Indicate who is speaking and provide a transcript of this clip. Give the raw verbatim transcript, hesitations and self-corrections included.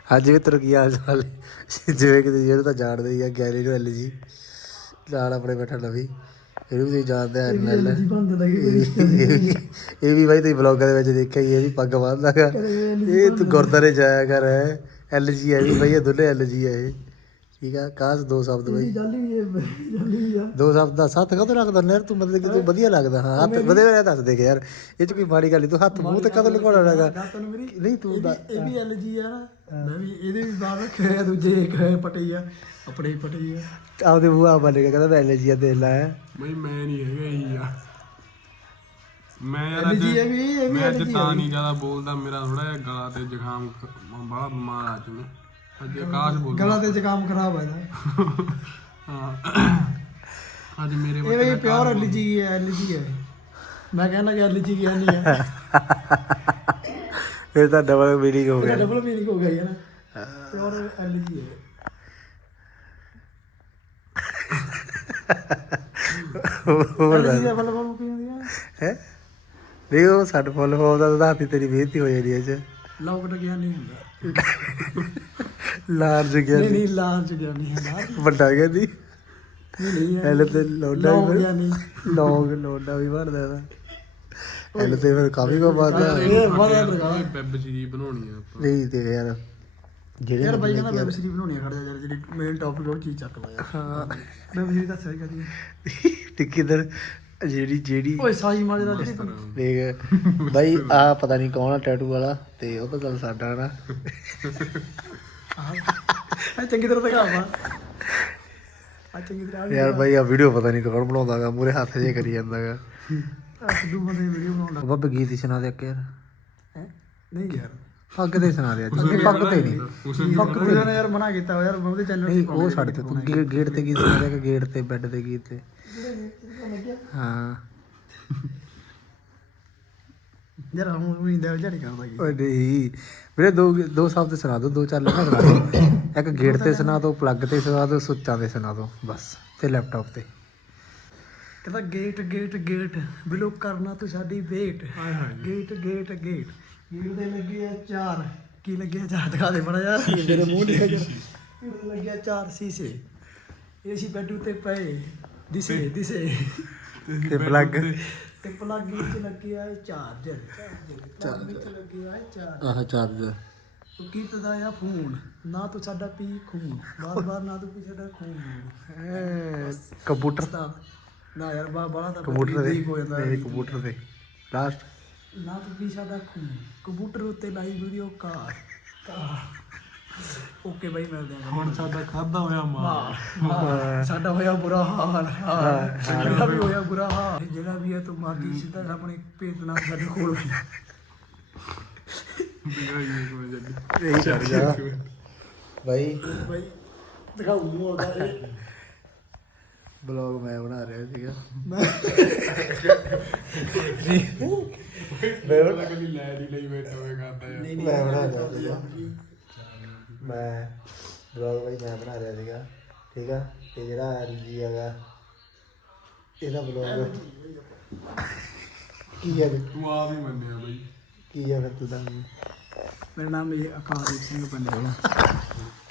Speaker 1: ਅੱਜ ਵੀ ਤੇਰਾ ਕੀ ਹਾਲ ਚਾਲ ਜਿਵੇਂ ਕਿ ਤੁਸੀਂ ਇਹਨੂੰ ਤਾਂ ਜਾਣਦੇ ਹੀ ਆ ਗੈਰੀ ਨੂੰ ਐਲ ਜੀ ਨਾਲ ਆਪਣੇ ਬੈਠਾ ਨਵੀਂ ਇਹਨੂੰ ਵੀ ਤੁਸੀਂ ਜਾਣਦੇ ਆ ਐਨ ਐਲ ਇਹ ਵੀ ਬਾਈ ਤੁਸੀਂ ਵਲੋਗਾਂ ਦੇ ਵਿੱਚ ਦੇਖਿਆ ਹੀ ਇਹ ਵੀ ਪੱਗ ਬੰਨ੍ਹਦਾ ਗਾ ਇਹ ਤੂੰ ਗੁਰਦੁਆਰੇ ਜਾਇਆ ਕਰ ਐਲ ਜੀ ਹੈ ਵੀ ਬਾਈ ਇਹ ਦੋਨੇ ਐਲ ਜੀ ਹੈ ਇਹ ਠੀਕ ਆ ਕਾਸ਼ ਦੋ ਸ਼ਬਦ ਬਾਈ ਦੋ ਸ਼ਬਦ ਦਾ ਹੱਥ ਕਦੋਂ ਰੱਖਦਾ ਯਾਰ ਤੂੰ ਮਤਲਬ ਕਿ ਤੂੰ ਵਧੀਆ ਲੱਗਦਾ ਹਾਂ ਹੱਥ ਵਧੀਆ ਦੱਸ ਦੇ ਯਾਰ ਇਹ ਚ ਕੋਈ ਮਾੜੀ ਗੱਲ ਨਹੀਂ ਤੂੰ ਹੱਥ ਮੂੰਹ ਤੇ ਕਦੋਂ ਲਗਾਉਣਾ ਹੈਗਾ ਨਹੀਂ ਤੂੰ
Speaker 2: ਇਹ ਵੀ ਐਲ ਜੀ ਆ ਨਾ ਮੈਂ ਵੀ ਇਹਦੇ ਵੀ ਬਾਹਰ ਰੱਖਿਆ ਦੂਜੇ ਪਟੇ ਆ ਆਪਣੇ ਪਟੇ ਆ
Speaker 1: ਆਪਦੇ ਮੂੰਹ ਆ ਬਣ ਕੇ ਕਹਿੰਦਾ ਮੈਂ ਐਲ ਜੀ ਆ ਦੇਖ ਲੈ
Speaker 3: ਬਈ ਮੈਂ ਨਹੀਂ ਹੈਗਾ ਹੀ ਆ ਮੈਂ ਯਾਰ
Speaker 2: ਐਲ ਜੀ ਇਹ ਵੀ ਇਹ ਵੀ
Speaker 3: ਮੈਂ ਅੱਜ ਤਾਂ ਨਹੀਂ ਜ਼ਿਆਦਾ ਬੋਲਦਾ ਮੇਰਾ ਥੋੜਾ ਜਿਹਾ ਗਲਾ ਤੇ ਜ਼ੁਕਾਮ ਬੜਾ ਬਿਮਾਰ ਆ ਅੱਜ ਮੈਂ ਅੱਜ ਆਕਾਸ਼ ਬੋਲ
Speaker 2: ਗਲਾ ਤੇ ਜ਼ੁਕਾਮ ਖਰਾਬ ਆ ਇਹਦਾ
Speaker 3: ਹਾਂ ਅੱਜ ਮੇਰੇ
Speaker 2: ਇਹ ਵੀ ਪਿਓਰ ਐਲ ਜੀ ਹੈ ਐਲ ਜੀ ਹੈ ਮੈਂ ਕਹਿੰਦਾ ਕਿ ਐਲ ਜੀ ਗਿਆ ਨਹੀਂ ਹੈ
Speaker 1: ਫਿਰ ਤਾਂ ਡਬਲ ਮੀਨਿੰਗ ਹੋ ਗਿਆ
Speaker 2: ਡਬਲ ਮੀਨਿੰਗ ਹੋ ਗਿਆ ਨਾ ਪਿਓਰ ਐਲ ਜੀ ਹੈ
Speaker 1: ਹੋਰ
Speaker 2: ਐਲ ਜੀ ਦਾ ਮਤਲਬ ਕੀ ਹੁੰਦੀ ਆ
Speaker 1: ਹੈ ਨਹੀਂ ਉਹ ਸਾਡੇ ਫੁੱਲ ਹੋਦਾ ਤਾਂ ਹੱਥੀ ਤੇਰੀ ਬੇਇੱਜ਼ਤੀ ਹੋ ਜਾਣੀ ਇਹ ਚ
Speaker 2: ਲੌਕਟ ਗਿਆ ਨਹੀਂ ਹੁੰਦਾ
Speaker 1: ਲਾਰਜ ਗਿਆ
Speaker 2: ਨਹੀਂ ਨਹੀਂ ਲਾਰਜ ਗਿਆ ਨਹੀਂ ਹੁੰਦਾ
Speaker 1: ਵੱਡਾ ਗਿਆ ਨਹੀਂ
Speaker 2: ਨਹੀਂ
Speaker 1: ਐਲ ਤੇ ਲੋਡਾ
Speaker 2: ਲੌਂਗ ਗਿਆ ਨਹੀਂ
Speaker 1: ਲੌਂਗ ਲੋਡਾ ਵੀ ਬਣਦਾ ਇਹਦਾ ਐਲ ਤੇ ਫਿਰ ਕਾਫੀ ਕੋ ਬਣਦਾ
Speaker 2: ਇਹ ਵਾਦਾ ਲਗਾ
Speaker 3: ਵੈਬ ਸੀਰੀਜ਼ ਬਣਾਉਣੀ ਆ ਆਪਾਂ
Speaker 1: ਨਹੀਂ ਤੇ ਯਾਰ ਜਿਹੜੇ
Speaker 2: ਯਾਰ ਬਾਈ ਕਹਿੰਦਾ ਵੈਬ ਸੀਰੀਜ਼ ਬਣਾਉਣੀ ਖੜ ਜਾ ਯਾਰ ਜਿਹੜੀ ਮੇਨ ਟੌਪਿਕ ਉਹ ਚੀਜ਼ ਚੱਕ ਲਾ ਯਾਰ
Speaker 1: ਹਾਂ
Speaker 2: ਵੈਬ ਸੀਰੀਜ਼ ਦੱਸਿਆ ਕਦੀ
Speaker 1: ਟਿੱਕੀਦਰ ਜਿਹੜੀ ਜਿਹੜੀ
Speaker 2: ਓਏ ਸਾਈ ਮਾਰੇ ਦਾ
Speaker 1: ਦੇਖ ਬਾਈ ਆ ਪਤਾ ਨਹੀਂ ਕੌਣ ਆ ਟੈਟੂ ਵਾਲਾ ਤੇ ਉਹ ਤਾਂ ਚੱਲ ਸਾਡਾ ਨਾ
Speaker 2: ਆ ਚੰਗੀ ਤਰ੍ਹਾਂ ਦਿਖਾਵਾ ਆ ਚੰਗੀ ਤਰ੍ਹਾਂ
Speaker 1: ਯਾਰ ਬਾਈ ਆ ਵੀਡੀਓ ਪਤਾ ਨਹੀਂ ਕੌਣ ਬਣਾਉਂਦਾਗਾ ਮੂਰੇ ਹੱਥ ਜੇ ਕਰੀ ਜਾਂਦਾਗਾ
Speaker 2: ਆ ਸਿੱਧੂ ਬੰਦੇ ਵੀਡੀਓ ਬਣਾਉਂਦਾ
Speaker 1: ਬੱਬ ਗੀਤ ਹੀ ਸੁਣਾ ਦੇ ਅੱਗੇ ਯਾਰ
Speaker 2: ਹੈ ਨਹੀਂ ਯਾਰ
Speaker 1: ਪੱਗ ਤੇ ਸੁਣਾ ਦੇ ਅੱਜ ਅੱਗੇ ਪੱਗ ਤੇ ਨਹੀਂ
Speaker 2: ਪੱਕ ਤੇ ਨੇ ਯਾਰ ਮਨਾ ਕੀਤਾ ਯਾਰ ਉਹਦੇ ਚੈਨਲ
Speaker 1: ਨਹੀਂ ਉਹ ਛੱਡ ਤੇ ਤੂੰ ਗੇ- ਗੇਟ ਤੇ ਗੀਤ ਸੁਣਾ ਦੇ ਕਿ ਗੇਟ ਤੇ ਬੈੱਡ ਤੇ ਗੀਤ ਤੇ ਹਾਂ
Speaker 2: ਯਾਰ ਹੁਣ ਵੀ ਦਿਲ ਝੜੀ ਕਰਦਾ ਕੀ
Speaker 1: ਓਏ ਨਹੀਂ ਵੀਰੇ ਦੋ ਦੋ ਸ਼ਬਦ ਸੁਣਾ ਦੋ ਦੋ ਚਾਰ ਲਾਈਨਾਂ ਸੁਣਾ ਦੋ ਇੱਕ ਗੇਟ ਤੇ ਸੁਣਾ ਦੋ ਪਲੱਗ ਤੇ ਸੁਣਾ ਦੋ ਸੁੱਚਾਂ ਤੇ ਸੁਣਾ ਦੋ ਬਸ ਤੇ ਲੈਪਟਾਪ ਤੇ
Speaker 2: ਕਹਿੰਦਾ ਗੇਟ ਗੇਟ ਗੇਟ ਬਿਲੋ ਕਰਨਾ ਤੂੰ ਸਾਡੀ wait gate gate gate gate ਦੇ ਲੱਗੇ ਆ ਚਾਰ ਕੀ ਲੱਗੇ ਆ ਚਾਰ ਦਿਖਾ ਦੇ ਬੜਾ ਯਾਰ ਮੇਰੇ ਮੂੰਹ ਨਹੀਂ ਹੈਗਾ ਗੇਟ ਲੱਗੇ ਆ ਚਾਰ ਸੀਸੇ ਏਸੀ ਬੈੱਡ ਉੱਤੇ ਪਏ ਦਿਸੇ ਦਿਸੇ
Speaker 1: ਤੇ ਪਲੱਗ
Speaker 2: ਤੇ ਪਲੱਗ ਵਿੱਚ ਲੱਗੇ ਆ ਚਾਰਜਰ ਚਾਰਜਰ ਵਿੱਚ ਲੱਗੇ ਆ ਚਾਰਜਰ
Speaker 1: ਆਹ ਚਾਰਜਰ
Speaker 2: ਤੂੰ ਕੀਤਾ ਆ ਫੋਨ ਨਾ ਤੂੰ ਸਾਡਾ ਪੀ ਖੂਨ ਬਾਰ ਬਾਰ ਨਾ ਤੂੰ ਪੀ ਸਾਡਾ ਖੂਨ
Speaker 1: ਕੰਪਿਊਟਰ
Speaker 2: ਤਾਂ ਨਾ ਯਾਰ ਬਾ ਬੜਾ ਤਾਂ
Speaker 1: ਕੰਪਿਊਟਰ ਦੇ
Speaker 2: ਹੋ ਜਾਂਦਾ
Speaker 1: ਮੇਰੇ ਕੰਪਿਊਟਰ ਦੇ ਲਾਸਟ
Speaker 2: ਨਾ ਤੂੰ ਪੀ ਸਾਡਾ ਖੂਨ ਕੰਪਿਊਟਰ ਉੱਤੇ ਲਾਈ ਵੀਡੀਓ ਕਾਰ ਓਕੇ ਬਾਈ ਮਿਲਦੇ ਹਾਂ
Speaker 3: ਹੁਣ ਸਾਡਾ ਖਾਦਾ ਹੋਇਆ ਮਾਰ
Speaker 2: ਸਾਡਾ ਹੋਇਆ ਬੁਰਾ ਹਾਲ ਸਾਡਾ ਵੀ ਹੋਇਆ ਬੁਰਾ ਹਾਲ ਜਿਹੜਾ ਵੀ ਹੈ ਤੂੰ ਮਾਰਦੀ ਸਿੱਧਾ ਆਪਣੇ ਭੇਤ ਨਾਲ ਸਾਡੇ ਕੋਲ
Speaker 1: ਇਹ ਛੱਡ ਜਾ ਬਾਈ
Speaker 2: ਬਾਈ ਦਿਖਾਉ ਮੂੰਹ ਉਹਦਾ ਇਹ
Speaker 1: ਬਲੌਗ ਮੈਂ ਬਣਾ ਰਿਹਾ ਸੀਗਾ
Speaker 3: ਮੈਂ ਉਹਨਾਂ ਕਦੀ ਲੈ ਨਹੀਂ ਲਈ ਬੈਠਾ ਹੋਇਆ ਕਰਦਾ ਯਾਰ
Speaker 1: ਮੈਂ ਬਣਾ ਰਿਹਾ ਸੀਗਾ ਮੈਂ ਬਲੌਗ ਬਾਈ ਮੈਂ ਬਣਾ ਰਿਹਾ ਸੀਗਾ ਠੀਕ ਆ ਤੇ ਜਿਹੜਾ ਐਲ ਜੀ ਹੈਗਾ ਇਹਦਾ ਬਲੌਗ ਕੀ ਹੈ
Speaker 3: ਤੂੰ ਆਪ ਹੀ ਮੰਨਿਆ ਬਈ
Speaker 1: ਕੀ ਹੈ ਫਿਰ ਤੂੰ ਦੱਸ
Speaker 2: ਮੇਰਾ ਨਾਮ ਇਹ ਆਕਾਸ਼ਦੀਪ ਸਿੰਘ ਪਿੰਡ ਦਾ